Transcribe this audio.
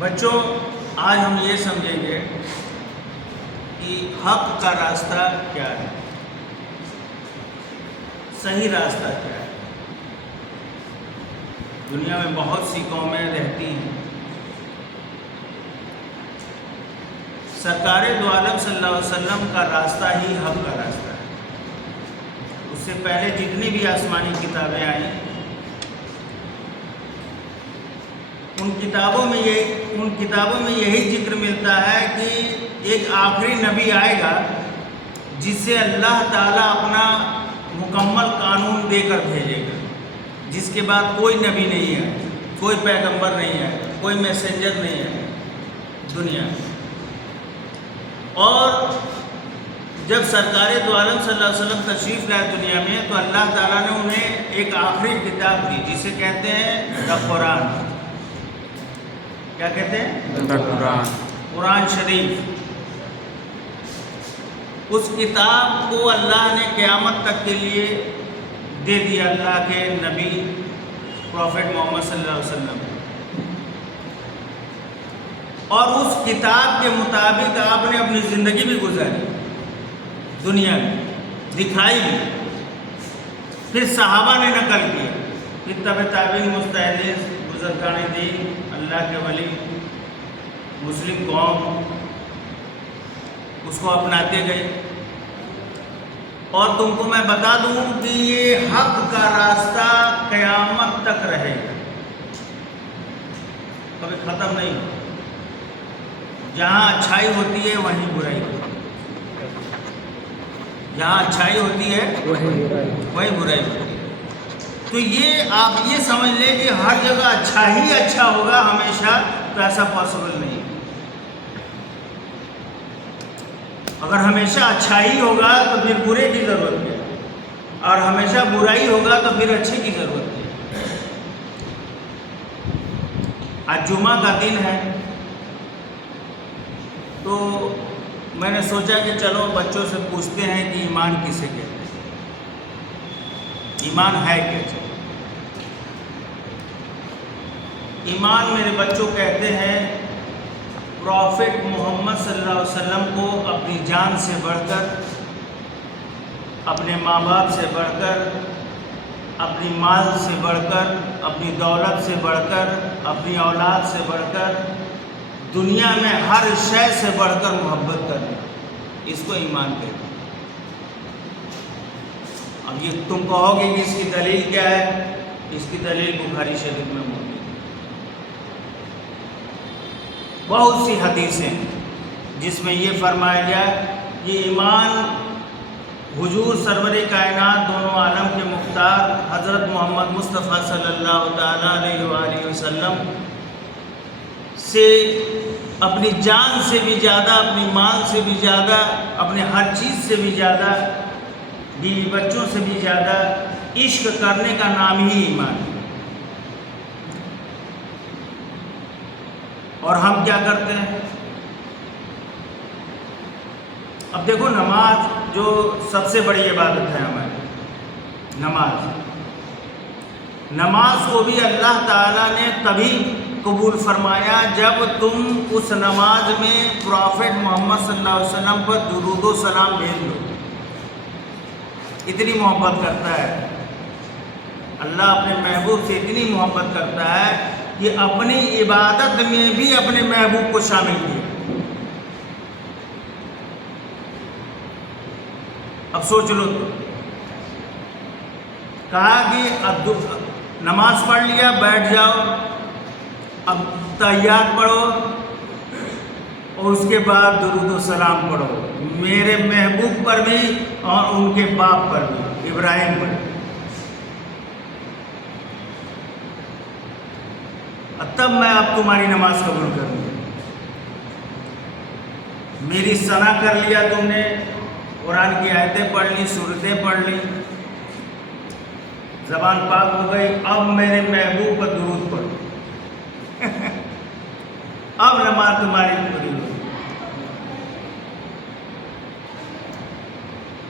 بچوں، آج ہم یہ سمجھیں گے کہ حق کا راستہ کیا ہے، صحیح راستہ کیا ہے۔ دنیا میں بہت سی قومیں رہتی ہیں، سرکار دو عالم صلی اللہ علیہ وسلم کا راستہ ہی حق کا راستہ ہے۔ اس سے پہلے جتنی بھی آسمانی کتابیں آئیں، ان کتابوں میں یہی ذکر ملتا ہے کہ ایک آخری نبی آئے گا جس سے اللہ تعالیٰ اپنا مکمل قانون دے کر بھیجے گا، جس کے بعد کوئی نبی نہیں ہے، کوئی پیغمبر نہیں ہے، کوئی میسنجر نہیں ہے دنیا میں۔ اور جب سرکار دو عالم صلی اللہ علیہ وسلم تشریف لائے دنیا میں، تو اللہ تعالیٰ نے انہیں ایک آخری کتاب دی جسے کہتے ہیں دا قرآن۔ کیا کہتے ہیں؟ دا قرآن، قرآن شریف۔ اس کتاب کو اللہ نے قیامت تک کے لیے دے دیا اللہ کے نبی پروفٹ محمد صلی اللہ علیہ وسلم، اور اس کتاب کے مطابق آپ نے اپنی زندگی بھی گزاری دنیا میں، دکھائی بھی، پھر صحابہ نے نقل کیا، پھر تبع تابعین، مجتہدین، بزرگان دین، اللہ کے ولی، مسلم قوم اس کو اپناتے گئے۔ اور تم کو میں بتا دوں کہ یہ حق کا راستہ قیامت تک رہے گا، کبھی ختم نہیں ہوگا۔ جہاں اچھائی ہوتی ہے وہیں برائی ہوتی ہے، جہاں اچھائی ہوتی ہے وہیں برائی ہوتی ہے۔ تو یہ آپ یہ سمجھ لیں کہ ہر جگہ اچھا ہی اچھا ہوگا ہمیشہ، تو ایسا پاسبل نہیں ہے۔ اگر ہمیشہ اچھا ہی ہوگا تو پھر برے کی ضرورت ہے، اور ہمیشہ برائی ہوگا تو پھر اچھے کی ضرورت ہے۔ آج جمعہ کا دن ہے، تو میں نے سوچا کہ چلو بچوں سے پوچھتے ہیں کہ ایمان کسے کہتے ہیں، ایمان ہے کیا؟ ایمان میرے بچوں کہتے ہیں پروفٹ محمد صلی اللہ علیہ وسلم کو اپنی جان سے بڑھ کر، اپنے ماں باپ سے بڑھ کر، اپنی مال سے بڑھ کر، اپنی دولت سے بڑھ کر، اپنی اولاد سے بڑھ کر، دنیا میں ہر شے سے بڑھ کر محبت کرنا، اس کو ایمان کہتے ہیں۔ اب یہ تم کہو گے کہ اس کی دلیل کیا ہے؟ اس کی دلیل بخاری شریف میں موجود ہے، بہت سی حدیثیں جس میں یہ فرمایا گیا کہ ایمان حضور سرور کائنات دونوں عالم کے مختار حضرت محمد مصطفیٰ صلی اللہ تعالیٰ علیہ وآلہ وسلم سے اپنی جان سے بھی زیادہ، اپنی مال سے بھی زیادہ، اپنے ہر چیز سے بھی زیادہ، بیوی بچوں سے بھی زیادہ عشق کرنے کا نام ہی ایمان ہے۔ اور ہم کیا کرتے ہیں؟ اب دیکھو، نماز جو سب سے بڑی عبادت ہے ہماری، نماز کو بھی اللہ تعالیٰ نے تبھی قبول فرمایا جب تم اس نماز میں پروفٹ محمد صلی اللہ علیہ وسلم پر درود و سلام بھیج لو۔ اتنی محبت کرتا ہے اللہ، اپنے محبوب سے اتنی محبت کرتا ہے کہ اپنی عبادت میں بھی اپنے محبوب کو شامل کیا۔ اب سوچ لو، تو کہا کہ نماز پڑھ لیا، بیٹھ جاؤ، اب تحیات پڑھو، اور اس کے بعد درود و سلام پڑھو میرے محبوب پر بھی اور ان کے باپ پر بھی، ابراہیم پر۔ تب میں اب تمہاری نماز قبول کروں گا۔ میری ثنا کر لیا تم نے، قرآن کی آیتیں پڑھ لی، سورتیں پڑھ لی، زبان پاک ہو گئی، اب میرے محبوب پر درود پڑھو۔ اب نماز تمہاری